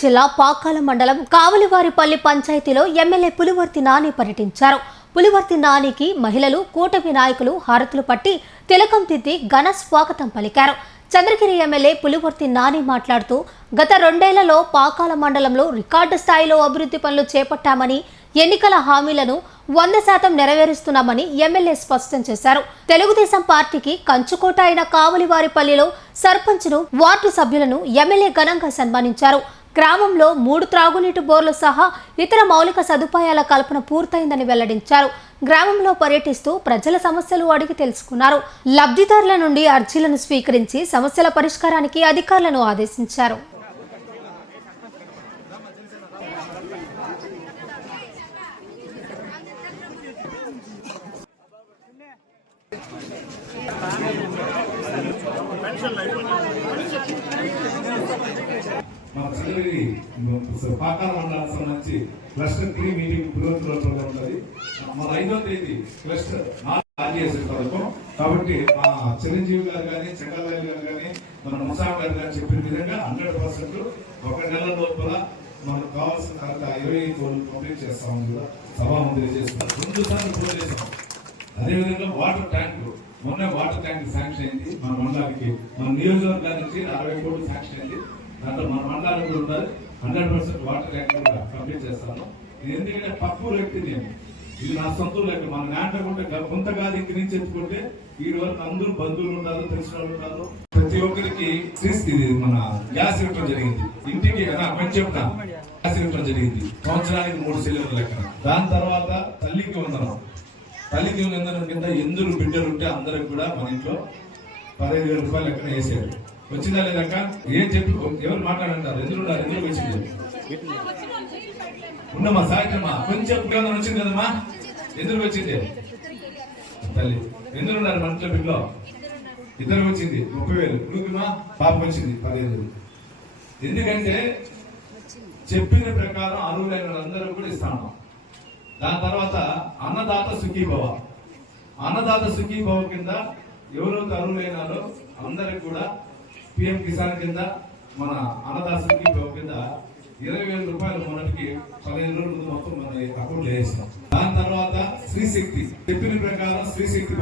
జిల్లా పాకాల మండలం కావలివారిపల్లి పంచాయతీలో ఎమ్మెల్యే పులివర్తి నాని పర్యటించారు. పులివర్తి నానికి మహిళలు, కూటమి నాయకులు హారతులు పట్టి తిలకం దిద్ది ఘన స్వాగతం పలికారు. చంద్రగిరి ఎమ్మెల్యే పులివర్తి నాని మాట్లాడుతూ గత 2 ఏళ్లలో పాకాల మండలంలో రికార్డు స్థాయిలో అభివృద్ధి పనులు చేపట్టామని, ఎన్నికల హామీలను 100% నెరవేరుస్తున్నామని ఎమ్మెల్యే స్పష్టం చేశారు. తెలుగుదేశం పార్టీకి కంచుకోట అయిన కావలివారిపల్లిలో సర్పంచ్ను, వార్డు సభ్యులను ఎమ్మెల్యే ఘనంగా సన్మానించారు. గ్రామంలో 3 త్రాగునీటి బోర్లు సహా ఇతర మౌలిక సదుపాయాల కల్పన పూర్తయిందని వెల్లడించారు. గ్రామంలో పర్యటిస్తూ ప్రజల సమస్యలు అడిగి తెలుసుకున్నారు. లబ్ధిదారుల నుండి అర్జీలను స్వీకరించి సమస్యల పరిష్కారానికి అధికారులను ఆదేశించారు. మన చంద్రగిరి పాకాల మండలానికి సంబంధించి క్లస్టర్ 3 మీటింగ్ పురోగతిలో ఉంటుంది. మన 5వ తేదీ క్లస్టర్ 4 కాబట్టి మా చిరంజీవి గారు కానీ, చెంగల్రాయ్ గారు కానీ, మన ముసాం గారు కానీ చెప్పిన విధంగా 100% 1 నెల లోపల మనకు కావాల్సిన 25 రోజులు కంప్లీట్ చేస్తామని కూడా సభామంత్రి చేస్తున్నారు. 2 సార్లు పూజ చేస్తాం. అదేవిధంగా వాటర్ ట్యాంక్, మొన్న వాటర్ ట్యాంక్ శాంక్షన్ అయింది మన మండలానికి. మన నియోజకవర్గానికి 60 కోట్లు శాంక్షన్ అయింది. దాంట్లో మన మండలాలు కూడా ఉండాలి. 100% వాటర్ ట్యాంక్ కూడా కంప్లీట్ చేస్తాను. ఎందుకంటే పప్పు వ్యక్తి నేను, ఇది నా సొంత లెక్క. మన నాటకుంటే కొంత కాదు, ఇంటి నుంచి ఎత్తుకుంటే ఈ వరకు అందరూ బంధువులు ఉన్నారు, తెలిసిన వాళ్ళు ఉన్నారు. ప్రతి ఒక్కరికి మన గ్యాస్ ఇవ్వడం జరిగింది. ఇంటికి మంచి చెప్తా గ్యాస్ ఇవ్వడం జరిగింది. సంవత్సరానికి 3 సిలిండర్ల లెక్క. దాని తర్వాత తల్లికి వందనం. తల్లికి వందనం కింద ఎందుకు బిడ్డలు ఉంటే అందరికి కూడా మన ఇంట్లో 15,000 రూపాయలు లెక్కన వేసారు. వచ్చిందా లేదక్క? ఏం చెప్పి ఎవరు మాట్లాడంటారు? ఎందుకు వచ్చింది? ఉండమ్మా, సాయంత్రమా కొంచెం వచ్చింది కదమ్మా. ఎందుకు వచ్చింది? తల్లి ఎందుకు ఉన్నారు మన ఇంట్లో? బిడ్డలో 2 వచ్చింది 30,000. నువ్వుమా పాప వచ్చింది 15,000. ఎందుకంటే చెప్పిన ప్రకారం అర్హులైన అందరూ కూడా ఇస్తాను. దాని తర్వాత అన్నదాత సుఖీభవ. అన్నదాత సుఖీభవ కింద ఎవరైతే అర్హులైనారో అందరికి కూడా పిఎం కిసాన్ కింద, మన అన్నదాత సుఖీభవ కింద 20,000 రూపాయలు మొన్నటికి 15 రోజుల ముందు మొత్తం మన అకౌంట్లో వేసాం. దాని తర్వాత శ్రీశక్తి చెప్పిన ప్రకారం శ్రీశక్తి